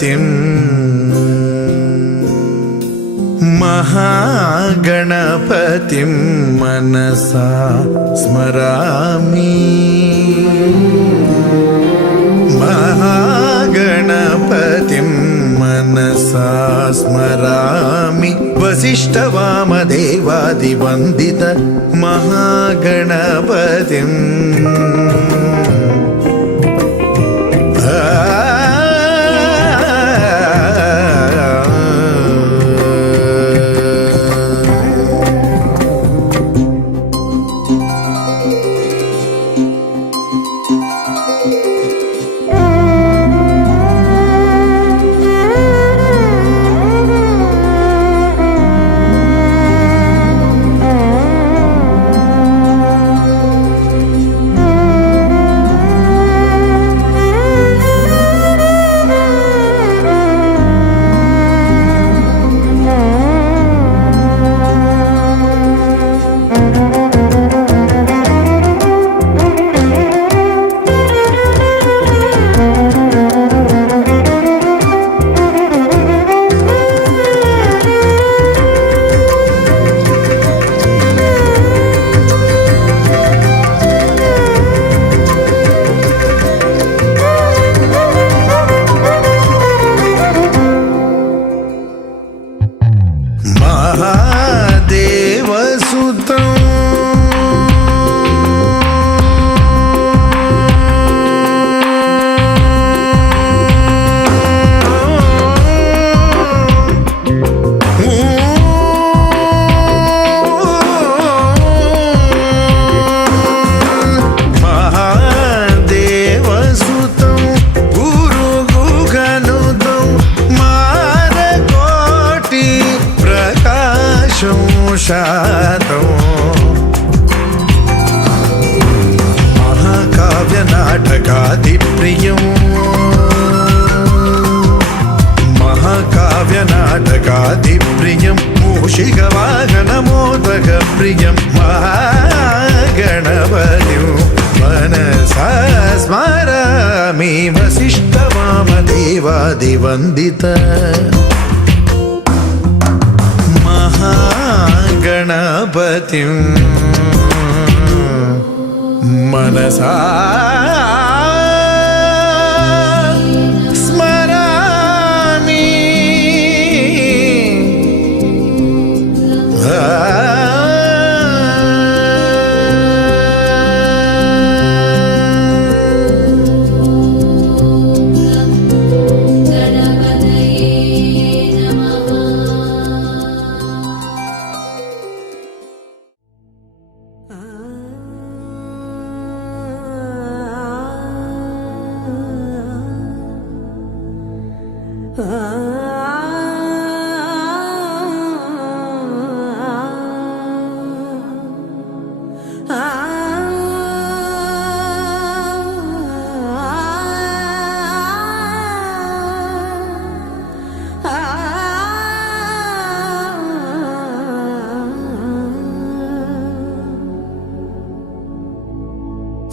गणपतिं महागणपतिं मनसा स्मरामि महागणपतिं मनसा स्मरामि वसिष्ठवामदेवादिवन्दित महागणपतिम् महाकाव्यनाटकादिप्रियं महाकाव्यनाटकादिप्रियं मूषिकवाहनमोदकप्रियं महागणपतिं मनसा स्मरामि वसिष्ठवामदेवादिवन्दित गणपतिं मनसा स्मरामि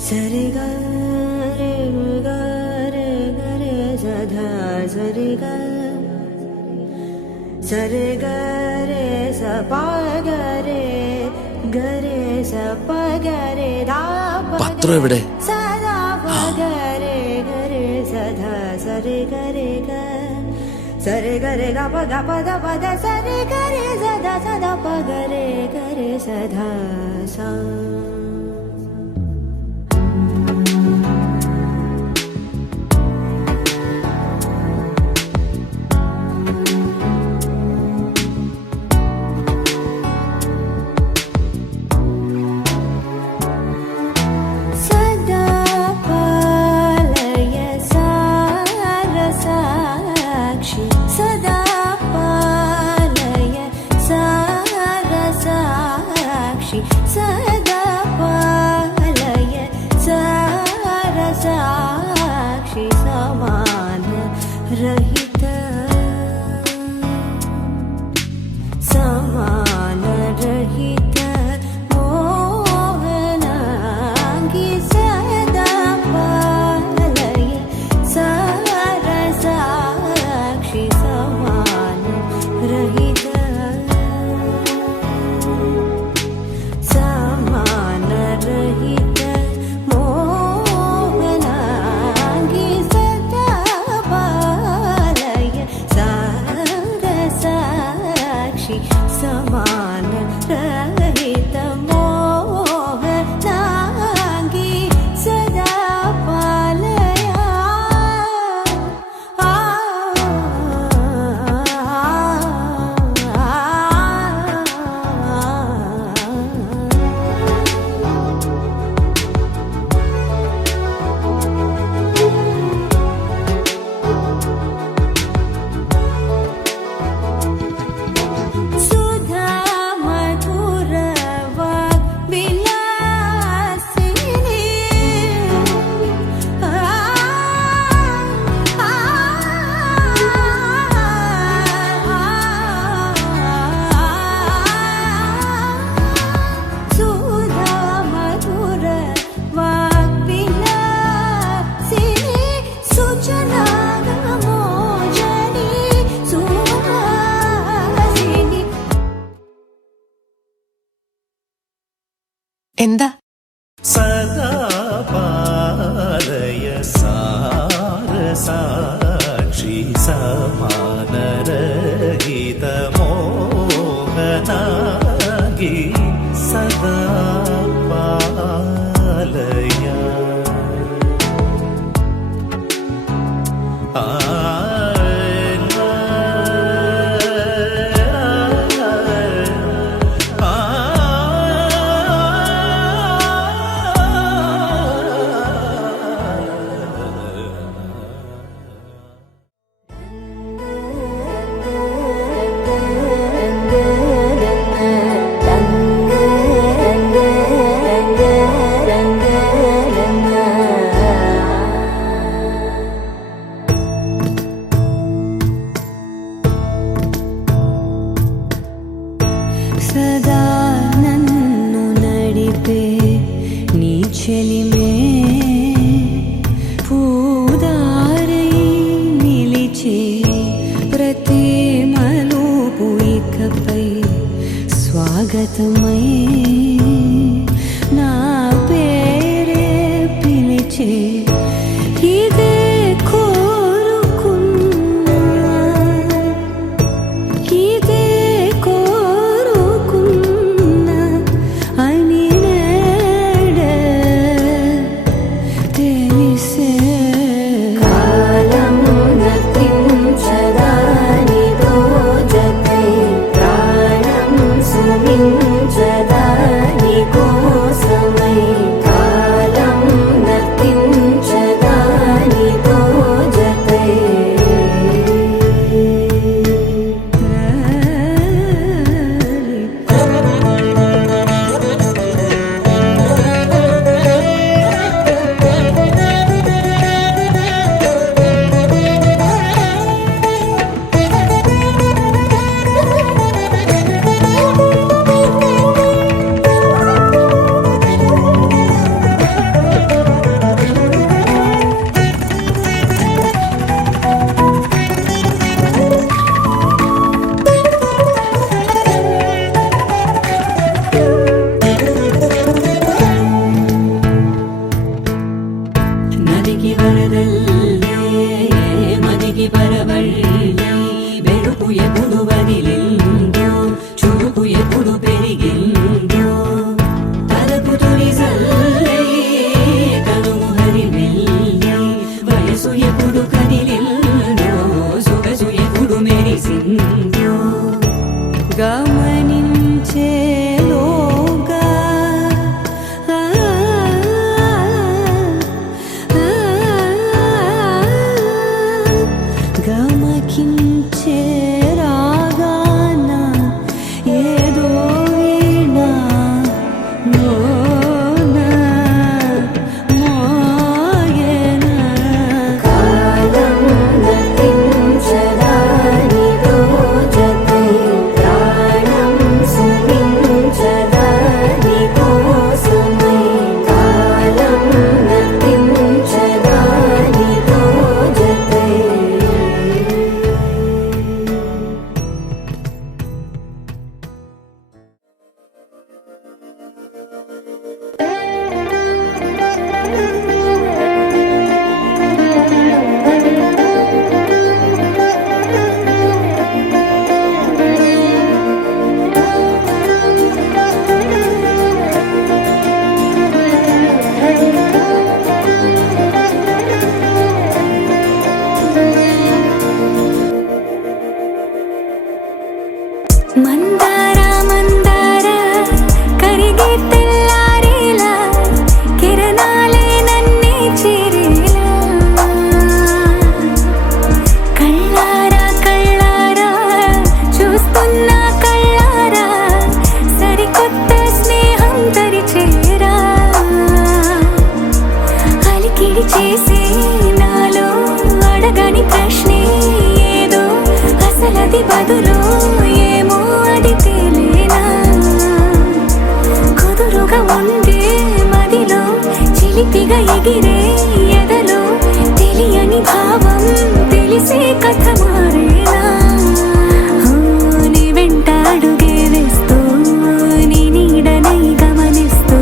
सरे ग रे ग रे ग रे सधा सरे ग स पा ग रे स प ग रे धा പത്രം എവിടെ? സദാ പ ग रे സധാ സരെ ग रे ग ग प द प द सरे ग रे सदा सदा प ग रे सधा सा सदा എന്താ? സദാ പാലയ സാക്ഷി സമാനരഹിത മോഹനാഗി സദാ പാലയ సదా నన్ను నడిపే నీ చెలిమే పూదారై నిలిచే ప్రతి మలుపు ఇకపై స్వాగతమై నా పేరే పిలిచే ఇదే కోరుకున్నా ఇదే కోరుకున్నా అని నేడే తెలిసే కాలం నతించదానిదో జతై ప్రాణం సుమించదాని కోసమై కాలం నతించదానిదో జతై నదికి వరదల్లే మదికి పరవళ్ళే వెలుపు ఎప్పుడు వదిలిందో చురుకు ఎప్పుడు పెరిగిందో తలపు తొలి సల్లే కనుము హరిమెల్లే వయసు ఎప్పుడు కదిలిందో సొగసు ఎప్పుడు మెరిసిందో గమనించేలోగా గమకించే రాగాన ఏదో వీణా మోనా మోయేనా కాలం నతించదానిదో జతై ప్రాణం సుమించదాని కోసమై కాలం నతించదానిదో జతై మందార మందార కరిగే తెల్లారేలా కిరణాలే నన్నే చేరేలా కళ్ళారా కళ్ళారా చూస్తున్నా కళ్ళారా సరికొత్త స్నేహం తరిచేరా అలికిడి చేసే నాలో అడగని ప్రశ్నే ఏదో అసలది బదులు ఏమో అది తేలేనా కుదురుగా ఉండే మదిలో చిలిపిగా ఎగిరే ఎదలో తెలియని భావం తెలిసే కథ మారేనా నీ వెంట అడుగే వేస్తూ నీ నీడనై గమనిస్తూ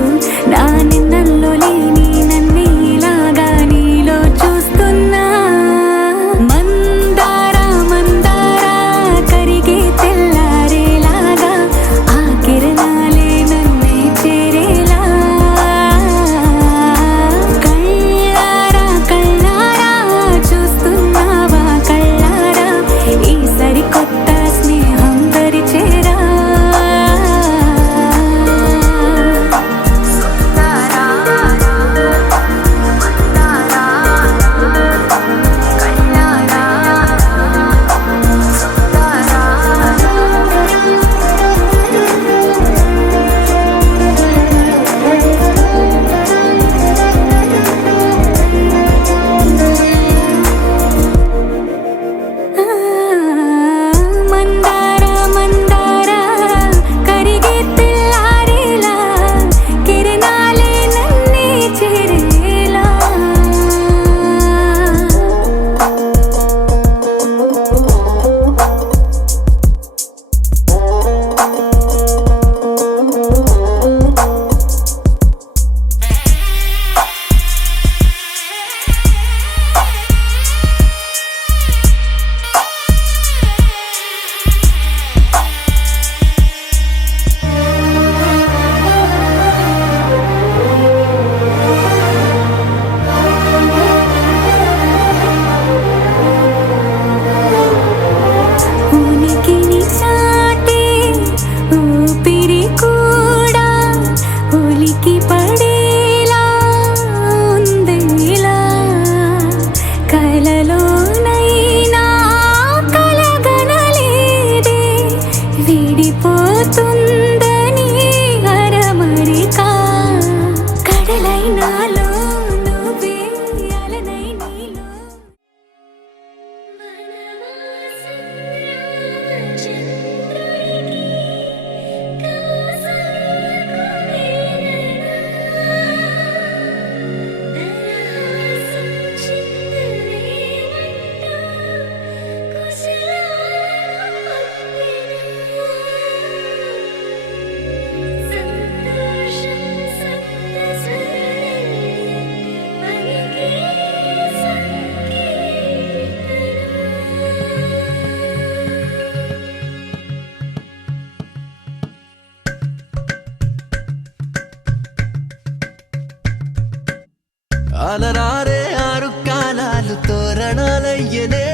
అలరారే ఆరు కాలాలు తోరణాలయ్యనే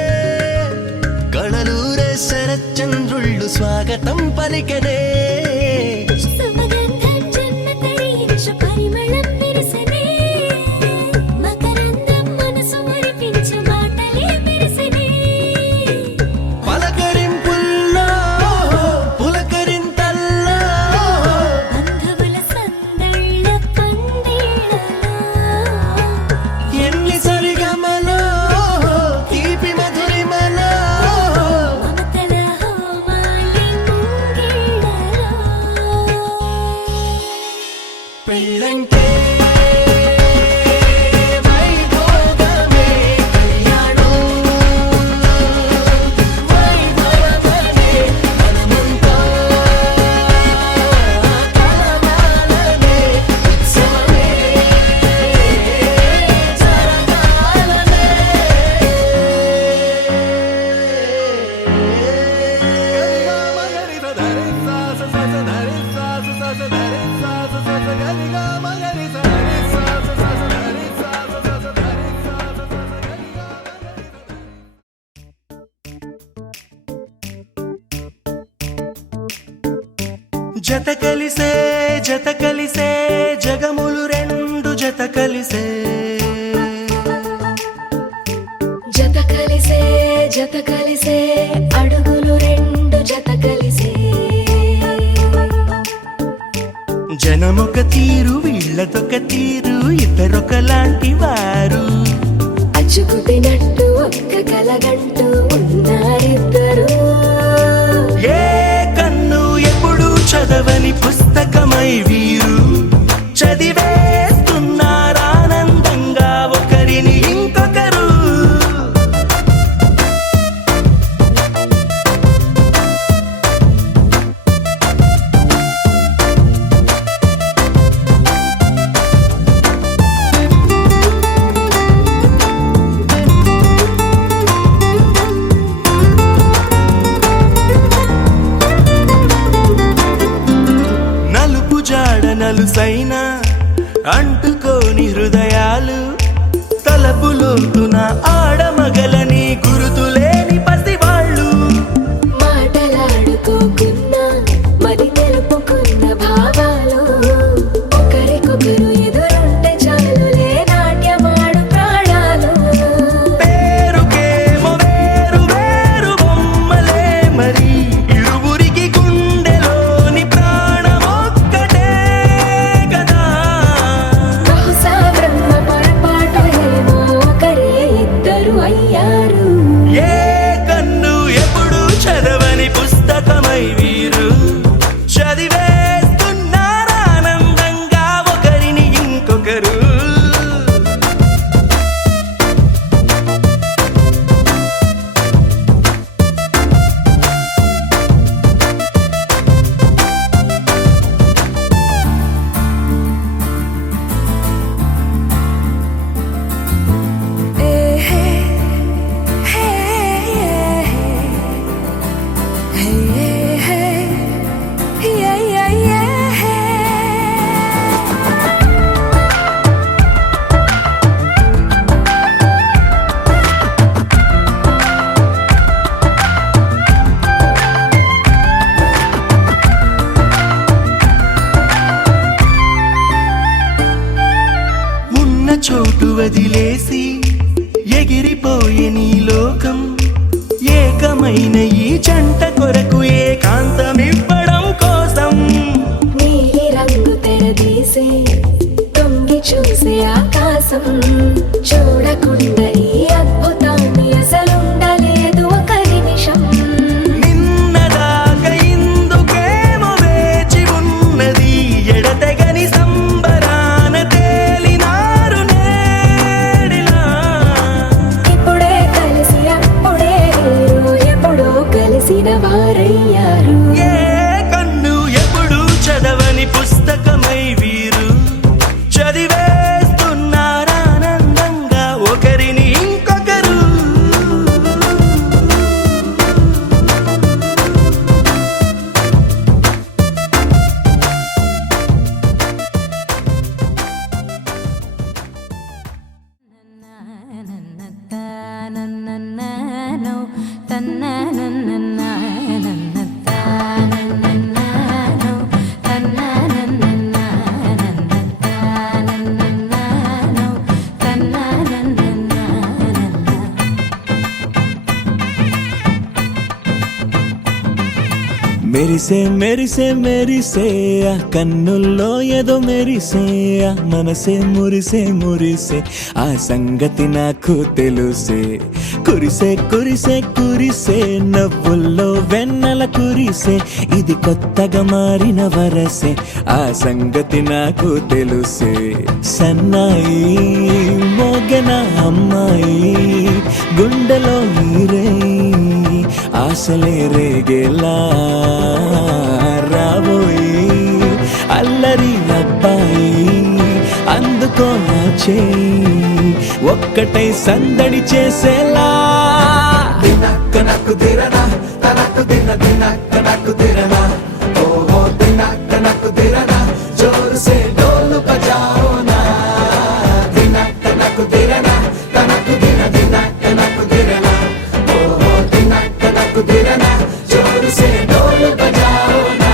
కళలూరే శరచంద్రుళ్ళు స్వాగతం పలికనే పెళ్ళంటే వైభోగమే కళ్యాణం వైభవమనే మనమంతా కలవాలనే ఉత్సవమే జరగాలనే జత కలిసే జగములు రెండు జత కలిసే జత కలిసే అడుగులు రెండు జత కలిసే జనమొక తీరు వీళ్ళదొక తీరు ఇద్దరొకలాంటి వారు అచ్చుకు తినట్టు ఒక్క కలగంటూ ఉన్నారిద్దరు ఏ కన్ను ఎప్పుడు చదవని పుస్తకమై వీరు చదివేస్తున్నారానందంగా ఒకరిని ఇంకొకరు నలుసైన అంటుకోని హృదయాలు తలపులోతున ఆడమగలని గురుతులేని పసివాళ్ళు మాటలాడుకోకున్నా మరి తెలుపుకున్న భావాలు ఒకరికొకరు ఎదురుంటే చాలులే నాట్యమాడు ప్రాణాలు పేరుకేమో వేరు వేరు బొమ్మలే మరి ఇరువురికి గుండెలోని ప్రాణమొక్కటే కదా బహుశా బ్రహ్మ పొరపాటు ఏమో ఒకరే ఇద్దరు అయ్యారు ఏ కన్ను ఎప్పుడు చదవని పుస్తకమై వీరు చదివేస్తున్నారానందంగా ఒకరిని ఇంకొకరు ఉన్న చోటు వదిలేసి ఎగిరిపోయే నీ లోకం ఏకమైన ఈ జంట కొరకు ఏకాంతమివ్వడం కోసం నీలి రంగు తెరదీసే తొంగి చూసే ఆకాశం చూడకుండా ఈ అద్భుతాన్ని అసలుండలేదు ఒక నిమిషం నిన్నదాకా ఇందుకేమో వేచి ఉన్నది ఎడతెగని సంబరాన తేలినారు నేడిలా ఇప్పుడే కలిసి అప్పుడే వీరు ఎప్పుడో కలిసిన వారయ్యారు ఏ కన్ను ఎప్పుడు చదవని పుస్తకమై వీరు చదివేస్తున్నారానందంగా మెరిసే మెరిసే మెరిసే ఆ కన్నుల్లో ఏదో మెరిసే ఆ మనసే మురిసే మురిసే ఆ సంగతి నాకు తెలుసే కురిసే కురిసే కురిసే నవ్వుల్లో వెన్నెల కురిసే ఇది కొత్తగా మారిన వరసే ఆ సంగతి నాకు తెలుసే సన్నాయి మోగన అమ్మాయి గుండెలో హీరే ఆశలే రేగేలా రాబోయి అల్లరి అబ్బాయి అందుకో నా చేయి ఒక్కటై సందడి చేసేలా దినక్క నాకు దిరనా తనకు దిన దినక్క నాకు దిరనా ఓహో దినక్క నాకు దిరనా జోరు సే డోలు బజాओ నా దినక్క నాకు దిరనా తనకు దిన దినక్క నాకు దిరనా ఓహో దినక్క నాకు దిరనా జోరు సే డోలు బజాओ నా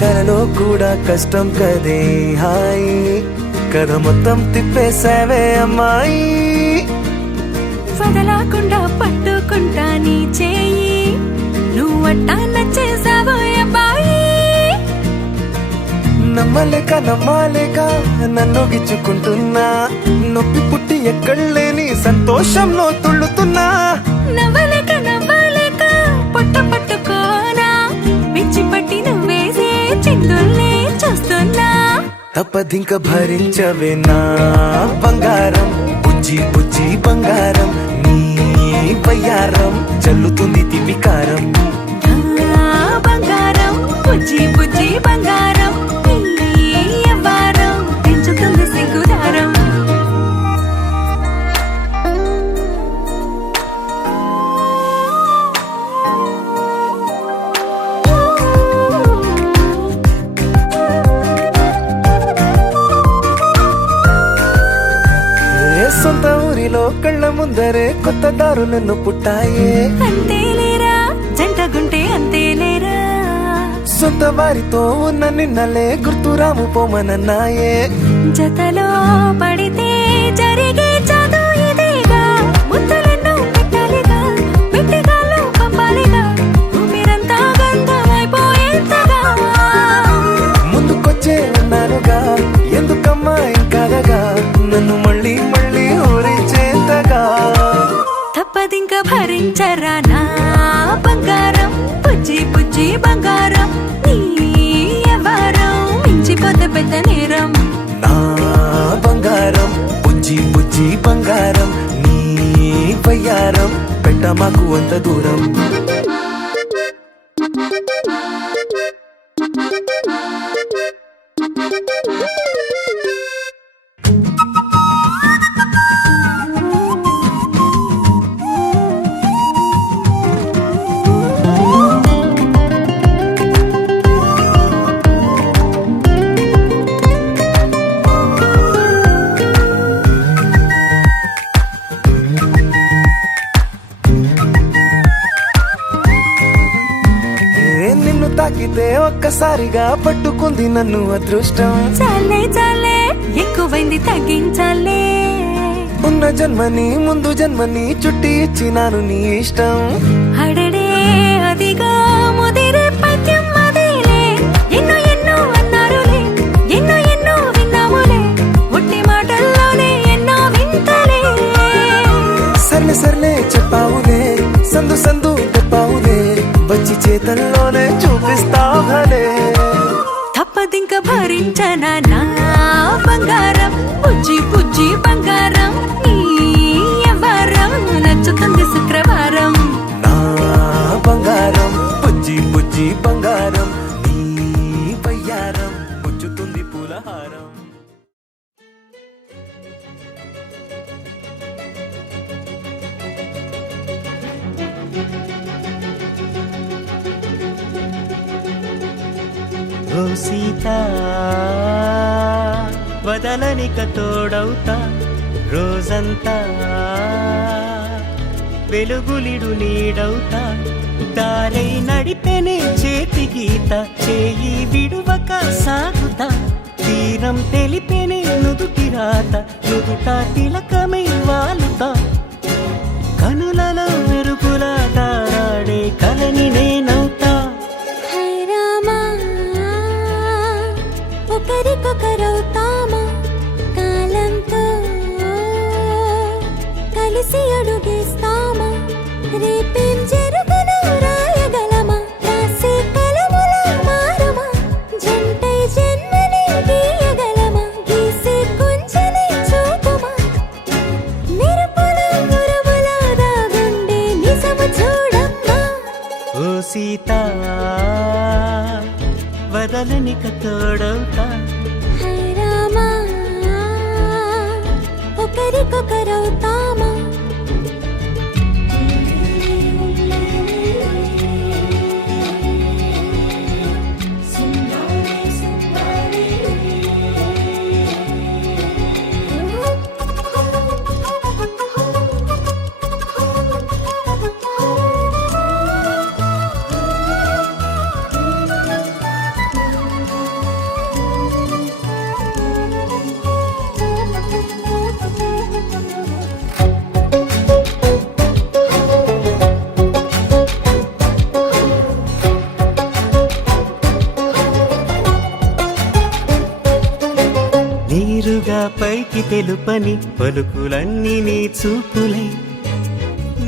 కలలో కూడా కష్టం కదే హాయి కథ మొత్తం తిప్పేసావే అమ్మాయి వదలకుండా పట్టుకుంటా నీ చేయి నువ్వట్టా నచ్చేసావో అబ్బాయి నమ్మలేక నమ్మాలేక నన్ను గిచ్చుకుంటున్నా నొప్పి పుట్టి ఎక్కడలేని సంతోషంలో తుళ్ళుతున్నా నవ్వలేక నవ్వలేక పొట్ట పట్టుకోనా పిచ్చి పట్టి నువ్వేసే చిందుల్ని చూస్తున్నా తప్పదింక భరించవే నా బంగారం బుజ్జి బుజ్జి బంగారం నీ వయ్యారం చల్లుతుంది తివికారం నా బంగారం బుజ్జి బుజ్జి బంగారం నీ యవ్వారం పెంచుతుంది సిగ్గుదారం సొంత ఊరిలో కళ్ళ ముందరే కొత్త దారులను పుట్టాయే అంతేలేరా జంటగుంటే అంతేలేరా సొంత వారితో ఉన్న నిన్నలే గుర్తురాము పోమనన్నాయే జతలో పడితే జరిగే చదు ఇదేగా ముద్దలెన్నో పెట్టాలిగా పెట్టిగాల్లో పంపాలిగా మీరంతా గంధమైపోయేంతగా ముందుకొచ్చే ఉన్నానుగా ఎందుకమ్మా ఇంకాదగా నన్ను మళ్ళీ మళ్ళీ బుజ్జి బుజ్జి బంగారం నీ ఎవరం మించిపోతే పెద్ద నేరం నా బంగారం బుజ్జి బుజ్జి బంగారం నీ వయ్యారం పెట్ట మాకు అంత దూరం నిన్ను తాకితే ఒక్కసారిగా పట్టుకుంది నన్ను అదృష్టం చాలే చాలే ఎక్కువైంది తగ్గించాలే ఉన్న జన్మని ముందు జన్మని చుట్టి ఇచ్చినాను నీ ఇష్టం అడడే అదిగా ముదిరే పద్యం అదేలే ఎన్నో ఎన్నో అన్నారులే ఎన్నో ఎన్నో విన్నాములే ఒట్టి మాటల్లోనే ఎన్నో వింతలే సర్లే సర్లే చెప్పావులే సందు సందు చెప్పావులే వచ్చి చేతల్లోనే చూపిస్తావులే తప్పదింక భరించనా నా బంగారం బుజ్జి బుజ్జి బంగారం నీ ఎవరం నచ్చుతుంది శుక్రవారం నా బంగారం బుజ్జి బుజ్జి బంగారం నీ వయ్యారం పుచ్చుతుంది పూలహారం ఓ సీత వదలనిక తోడవుతా రోజంతా వెలుగులిడు నీడవుతా దారై నడిపెనే చేతి గీత చేయి విడువక సాగుతా తీరం తెలిపెనే నుదుటి రాత నుదుట తిలకమై వాలుతా కనులలో మెరుపులా తారాడే కలని నేనవుతా హై రామా ఒకరికొకరవుతామా కాలంతో కలిసి అడుగేస్తామా రేపేం జరుగునో రాయగలమా రాసే కలములా మారుమా జంటై జన్మని గీయగలమా గీసే కుంచెని చూపుమా మెరుపుల మురుముల దాగుండే నిజము చూడమ్మా ఓ సీత వదలనిక తోడవుతా హై రామా ఒకరికొకరవుతామా నీరుగా పైకి తెలుపని పలుకులన్నీ నీ చూపులై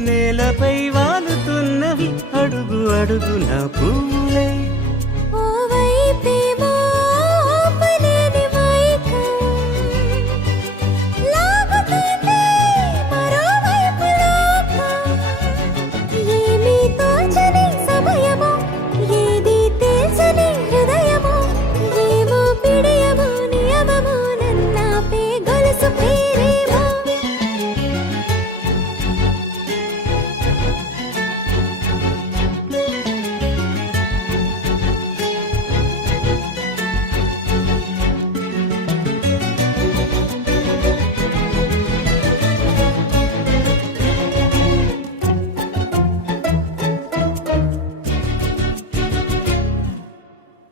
నేలపై వాలుతున్నవి అడుగు అడుగు నా పువ్వులై ఓ వైపేమో ఆపలేని మైకం లాగుతుంది మరోవైపు లోకం ఏమీ తోచని సమయమో ఏది తెలుసని హృదయమో ఏమో పిడియమో నియమమో నన్నాపే గొలుసు పేరేమో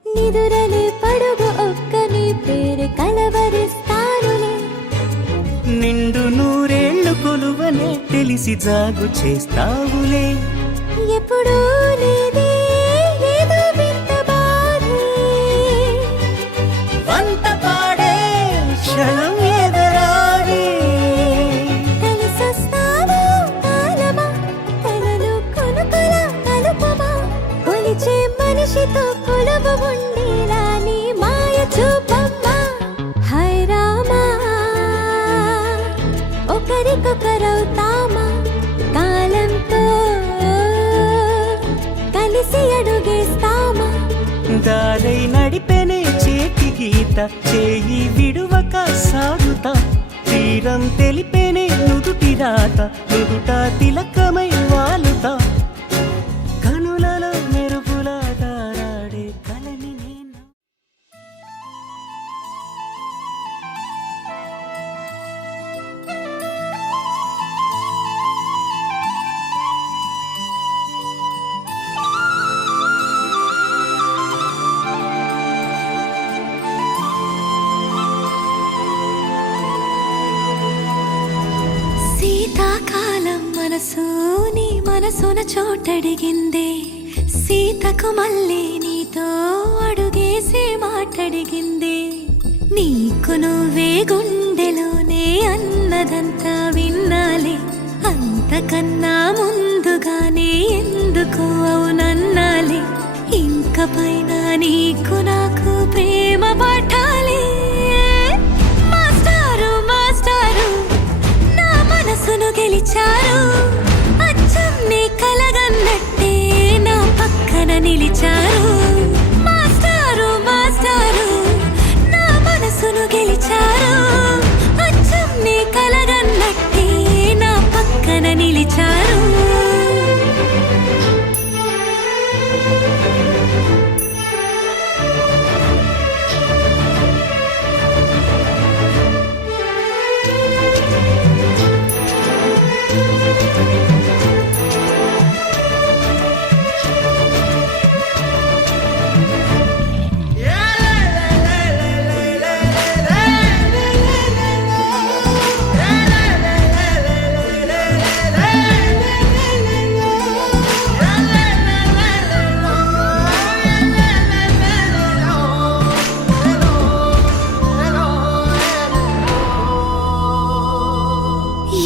నిదురలే పడుగు ఒక్కని పేరు కలవరిస్తానులే నిండు నూరేళ్లు కొలువనే తెలిసి జాగు చేస్తావులే ఎప్పుడూ లేదే ఏదో వింత బాధే వంత పాడే క్షణం ఎదరాడే కలిసొస్తావా కాలమా కలలు కొనుకల కలుపమా కొలి ఉండేలా నీ మాయ చూపమ్మా హై రామా ఒకరికొకరవుతామా కాలంతో కలిసి అడుగేస్తామా దారై నడిపెనే చేతి గీత చేయి విడువక సాగుతా తీరం తెలిపెనే నుదుటి రాత నుదుట తిలకమై వాలుతా కనులలో మెరుపులా దారాడే కలని నేను శీతాకాలం మనసు నీ మనసున చోటడిగిందే సీతకు మళ్ళీ నీతో అడుగేసి మాటడిగిందే నీకు నువ్వే గుండెలోనే అన్నదంతా విన్నాలే అంతకన్నా ముందుగానే ఎందుకు అవునన్నాలే ఇంక పైన నీకు నాకు ప్రేమ పాఠాలే మాస్టారు మాస్టారు నా మనసును గెలిచారు అచ్చం నీ కలగన్నట్టే నా పక్కన నిలిచారు మాస్టారు మాస్టారు నా మనసును గెలిచారు అచ్చం నీ కలగన్నట్టే నా పక్కన నిలిచారు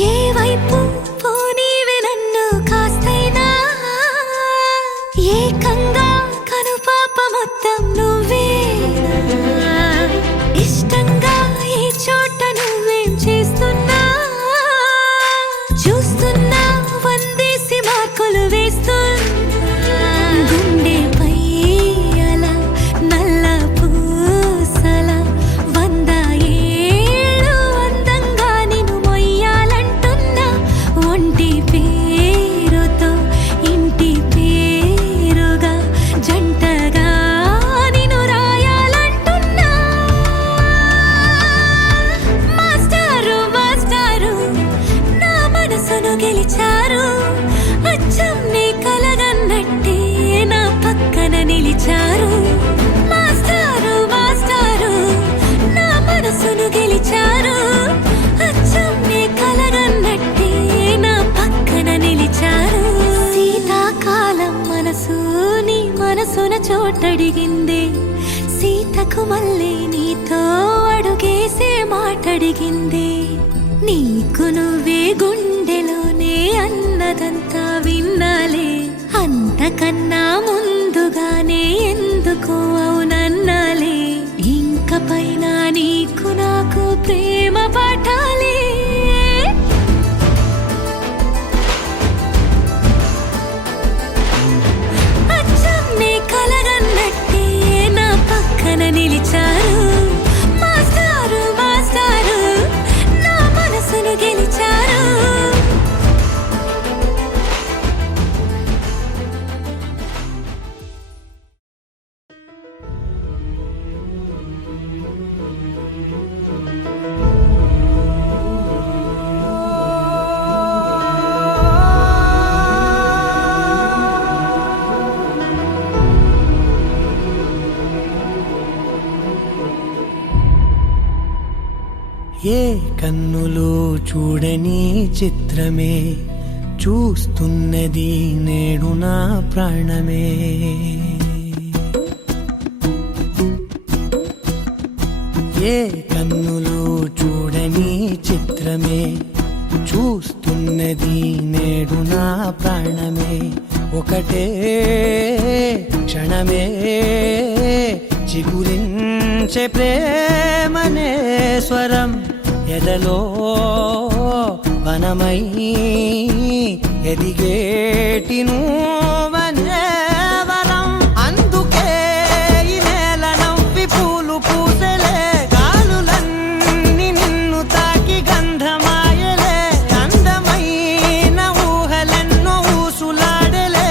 ఏ వైపు పోనీవే నన్ను కాస్తైనా ఏకంగా కనుపాప మొత్తం నువ్వే ఇష్టంగా ఈ చోట నువ్వేం చేస్తున్నా చూస్తున్నా వందేసి మార్కులు వేస్తున్నా గుండెపై అలా నల్ల పూసల 100 ఏళ్ళు అందంగా నిన్ను మొయ్యాలంటున్నా ఒంటి పేరుతో ఇంటి పేరుగా జంటగా నిన్ను రాయాలంటున్నా మాస్టారు మాస్టారు నా మనసును గెలిచారు అచ్చం నీ కలగన్నట్టే నా పక్కన నిలిచారు మాస్టారు మాస్టారు నా మనసును గెలిచారు అచ్చం నీ కలగన్నట్టే నా పక్కన నిలిచారు శీతాకాలం మనసు నీ మనసున చోటడిగిందే సీతకు మళ్ళీ నీతో అడుగేసే మాటడిగిందే నీకు నువ్వే గుండెలోనే అన్నదంతా విన్నాలే అంతకన్నా ముందుగానే ఎందుకు అవునన్నాలే ఇంక పైన నీకు నాకు ప్రేమ పాఠాలే అచ్చం నీ కలగన్నట్టే నా పక్కన నిలిచారు మాస్టారు మాస్టారు నా మనసును గెలిచారు ఏ కన్నులు చూడని చిత్రమే చూస్తున్నది నేడు నా ప్రాణమే ఏ కన్నులు చూడని చిత్రమే చూస్తున్నది నేడు నా ప్రాణమే ఒకటే క్షణమే చిగురించే ప్రేమనే స్వరం ఎదలో వనమై ఎదిగేటి నువ్వనే వరం అందుకే ఈ నేల నవ్వి పూలు పూసెలే గాలులన్నీ నిన్ను తాకి గంధమాయలే అందమైన ఊహలెన్నో ఊసులాడలే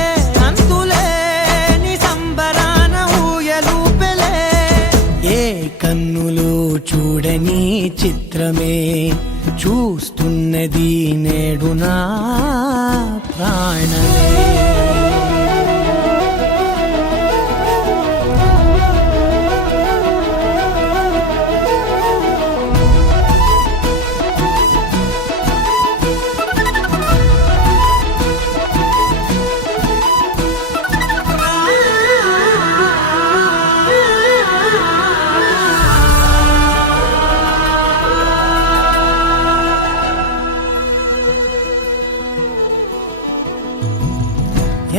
అంతులేని సంబరాన ఊయలూపెలే ఏ కన్నులు చూడని చిత్రమే చూస్తున్నది నేడు నా ప్రాణమే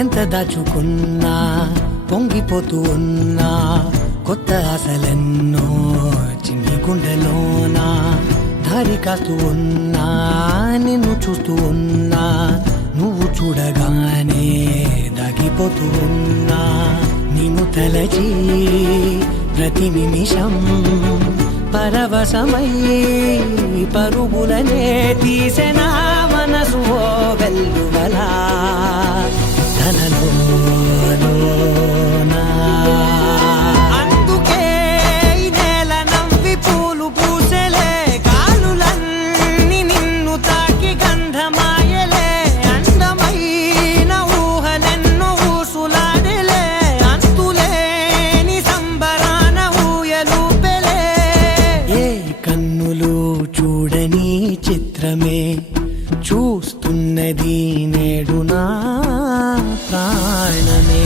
ఎంత దాచుకున్నా పొంగిపోతూ ఉన్నా కొత్త ఆశలెన్నో చిన్ని గుండెలోనా దారి కాస్తూ ఉన్నా నిన్ను చూస్తూ ఉన్నా నువ్వు చూడగానే దాగిపోతూ ఉన్నా నిన్ను తలచి ప్రతి నిమిషం పరవశమై పరుగులనే తీసెనా మనసు ఓ వెల్లువలా అందుకే ఈ నేల నవ్వి పూలు పూసెలే గాలులన్నీ నిన్ను తాకి గంధమాయలే అందమైన ఊహలెన్నో ఊసులాడలే అంతులేని సంబరాన ఊయలూపెలే ఏ కన్నులు చూడని చిత్రమే చూస్తున్నది నేడు నా ప్రాణమే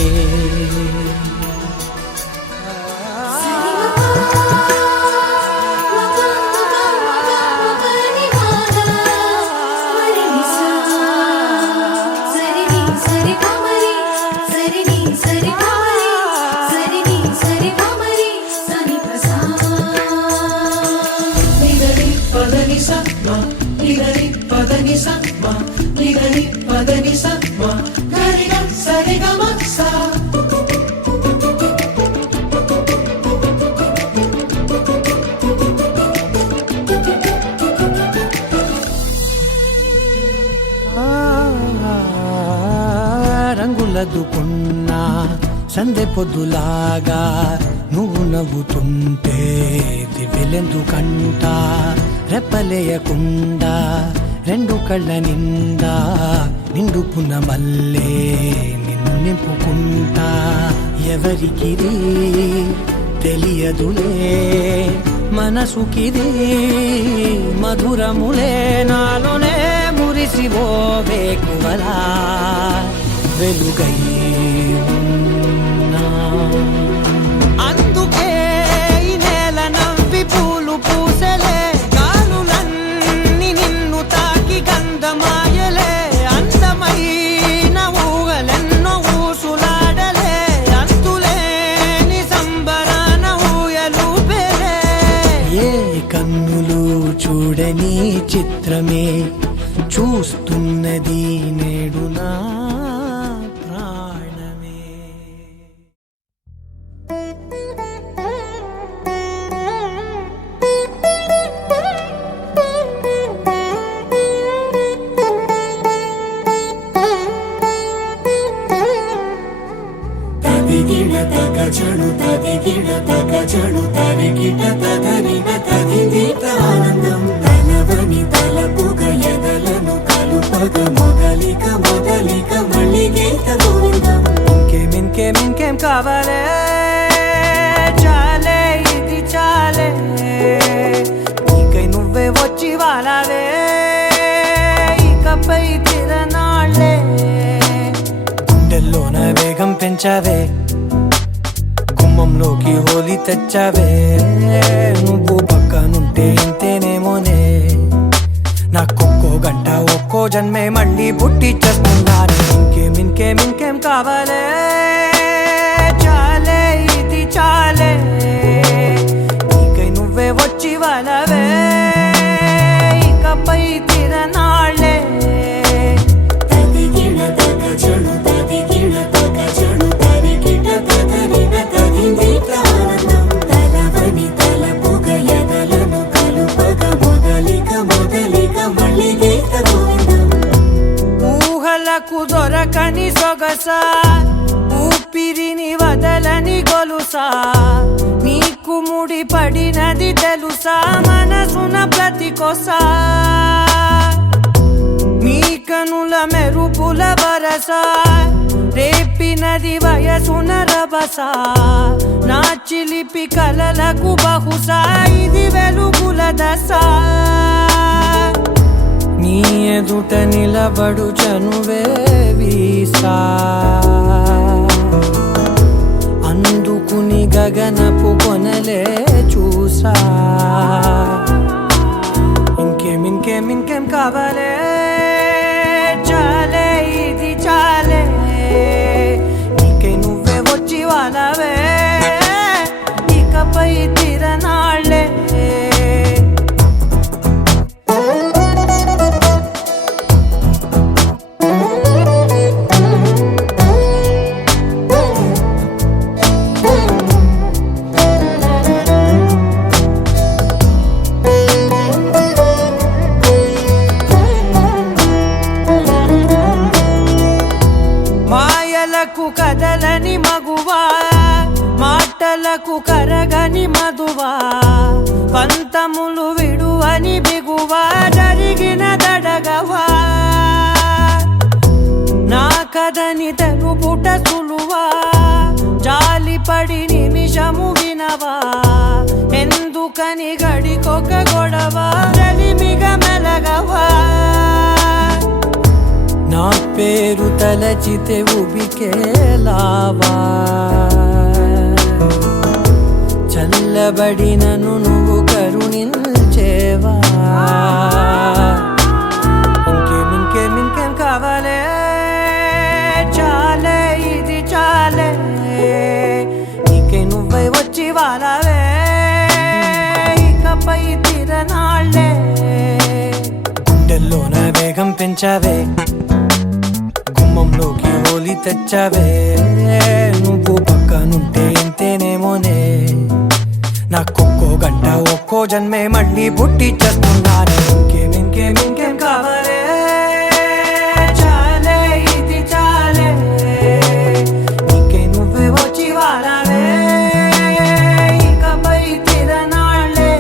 రంగులదుకున్నా సందె పొద్దులాగా నువ్వు నవ్వుతుంటే దివ్యలెందుకంట రెప్పలేయకుండా రెండు కళ్ళ నిండా నిండుకున్న మల్లే నిన్ను నింపుకుంటా ఎవరికిది తెలియదులే మనసుకిది మధురములే నాలోనే మురిసివో వేకువలా వెలుగై ఉన్నా అందుకే ఈ నేల నవ్వి పూలు పూసెలే గాలులన్నీ నిన్ను తాకి గంధమాయలే అందమైన ఊహలెన్నో ఊసులాడలే అంతులేని సంబరాన ఊయలూపెలే ఏ కన్నులు చూడని చిత్రమే చూస్తున్నది నేడు నా ప్రాణమే తదిగిడ తగచడు తదిగిడ తగచడు తరిగిట తగరిన తదిదీత ఆనందం తలవని తలపుగ ఎదలను కలుపగ మొదలిక మొదలిక మళ్ళీ గీత గోవిందం ఇంకేం కావాలే చాలే ఇది చాలే నీకై నువ్వే వచ్చి వాలావే ఇకపై తిరనాళ్ళే గుండెల్లోన వేగం పెంచావే గుమ్మంలోకి హోలీ తెచ్చావే నువ్వు పక్కనుంటే ఇంతేనేమోనే నాకొక్కో గంట ఒక్కో జన్మే మళ్ళీ పుట్టి చేస్తున్నాను ఇంకేం కావాలే చాలే ఇది చాలే మెత్తని గొలుసా నీకు ముడి పడినది తెలుసా మనసున ప్రతి కొసా నీ కనుల మెరుపుల వరస రేపినది వయసున రభస నా చిలిపి కలలకు బహుశా ఇది వెలుగుల దశ నీ ఎదుట నిలబడు చనువే వీసా అందుకుని గగనపు కొనలే చూసా ఇంకేం కావాలే చాలే ఇది చాలే నీకే నువ్వే వచ్చి వాళ్ళవే ఇకపై తిరనాళ్ళే కదలని మగువా మాటలకు కరగని మధువా పంతములు విడువని బిగువా జరిగిన దడగవా నా కథని తెలుపుట సులువా జాలిపడి నిమిషము వినవా ఎందుకని గడికొక గొడవ రలిమిగ మెలగవా నా పేరు తలచితే ఉబికేలావా చల్లబడినను నువ్వు కరుణించేవా ఇంకేం కావాలే చాలే ఇది చాలే నీకే నువ్వై వచ్చి వాళ్ళవే ఇకపై తిరనాళ్ళే గుండెల్లోన వేగం పెంచావే గుమ్మంలోకి హోలీ తెచ్చావే నువ్వు పక్కనుంటే ఇంతేనేమోనే నాకొక్కో గంట ఒక్కో జన్మే మళ్ళీ పుట్టి చేస్తున్నానే ఇంకేం కావాలే చాలే ఇది చాలే నీకే నువ్వే వచ్చి వాళ్ళవే ఇకపై తిరనాళ్ళే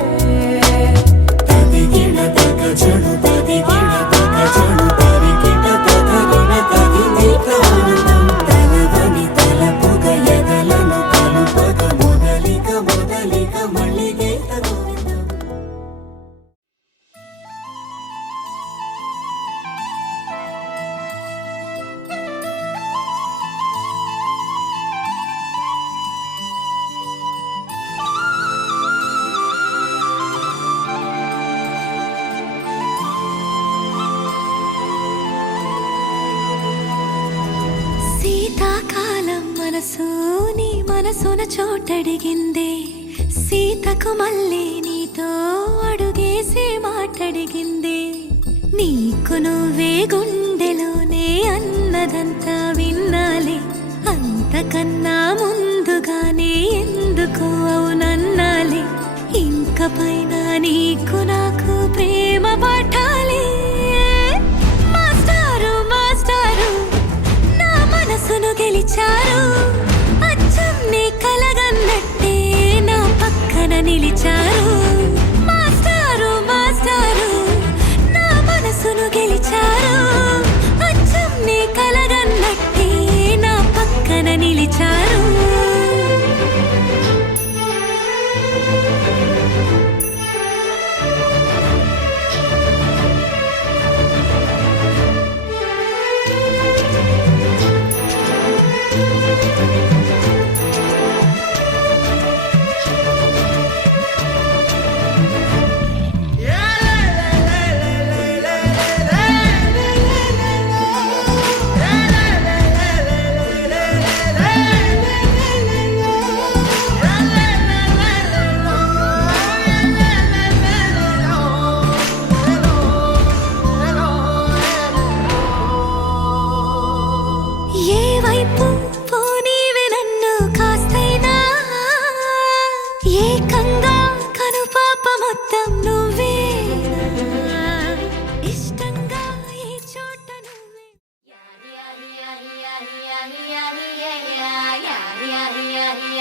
తదిగిన తగ చెడు తదిగిన తగ చెడు తరిగిన తదరిన తదిగిన ఆనందం తలవని తలపుగ ఎదలను కలుపగ మొదలిక మళ్ళీ గీత గోవిందం శీతాకాలం మనసు నీ మనసున చోటడిగిందే సీతకు మళ్ళీ నీతో అడుగేసి మాటడిగిందే నీకు నువ్వే గుండెలోనే అన్నదంతా విన్నాలే అంతకన్నా ముందుగానే ఎందుకు అవునన్నాలే ఇంక పైన నీకు నాకు ప్రేమ పాఠాలే మాస్టారు నా మనసును గెలిచారు అచ్చం నీ కలగన్నట్టే నా పక్కన నిలిచారు మాస్టారు నా మనసును గెలిచారు అచ్చం నీ కలగన్నట్టే నా పక్కన నిలిచారు yeah.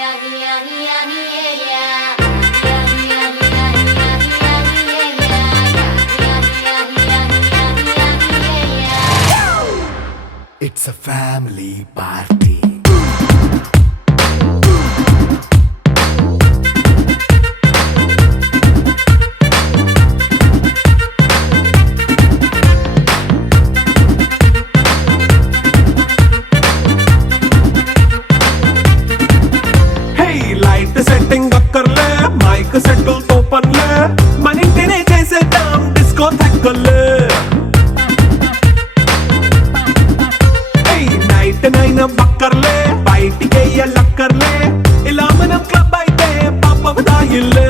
It's a family party. Light setting అక్కర్లే మైక్ సెట్టుల్ తో పనిలే మన ఇంటినే చేసేద్దాం డిస్కో థక్కర్లే నైట్ నైన్ బక్కర్లే బయటికి లక్కర్లే ఇలా మనం క్లబ్ అయితే పాపం దాయిల్లే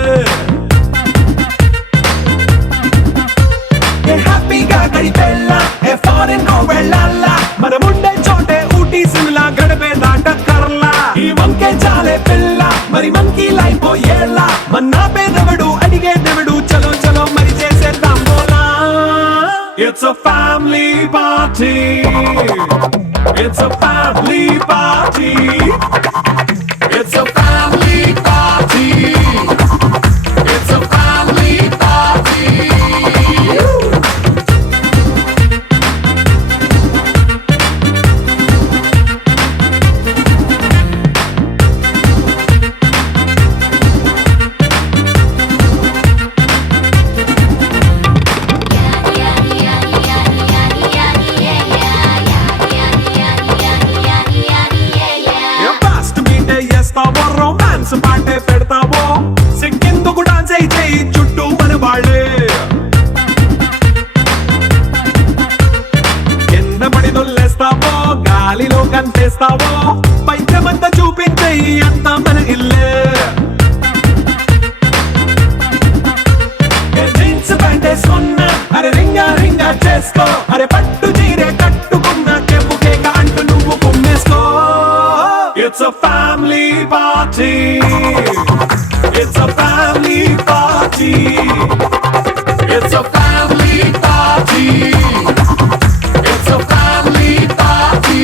హ్యాపీగా గడిపెళ్ళ ఏ ఫారెన్ కో వెళ్ళాల మనం ఉండే చోటే ఊటీ సిమ్లా గడిపే దాటక్కర్లా ఈ వంకే చాలే పిల్ల మరి మంకీ లైఫ్ ఏళ్ళ మన్నా పేదవడు అడిగే దేవుడు చలో చలో మరి చేసేద్దాం బోలా it's a family party it's a family party it's a family party it's a family party romance పాటే పెడతావో సిక్కిందుకు డాన్స్ అయి చేయి చుట్టూ మన వాళ్ళే కింద పడి దొల్లేస్తావో గాలిలో కంటేస్తావో పైద్యమంతా చూపించేయి అంతా మన ఇల్లే జీన్స్ ప్యాంటేసుకున్నా అరే రింగా రింగా చేసుకో అరే పట్టు చీరే కట్టుకున్న కెప్పు కేక అంటూ నువ్వు కుమ్మేసుకో It's a family party. It's a family party. It's a family party. It's a family party.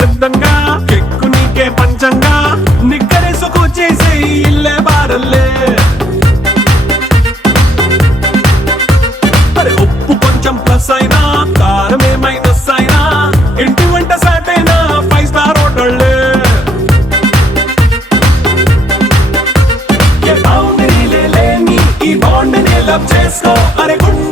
సిద్ధంగా కెక్కు నీకే పంచంగా నిక్కరేసుకు చేసే ఇల్లే బారల్లే మరి ఉప్పు కొంచెం ప్లస్ అయినా కారమే మైనస్ అయినా ఇంటి వంట సాట్ అయినా 5 స్టార్ హోటళ్ళే ఏ బౌండరీ లేని ఈ బాండ్ ని లవ్ చేసుకో అరే గుండె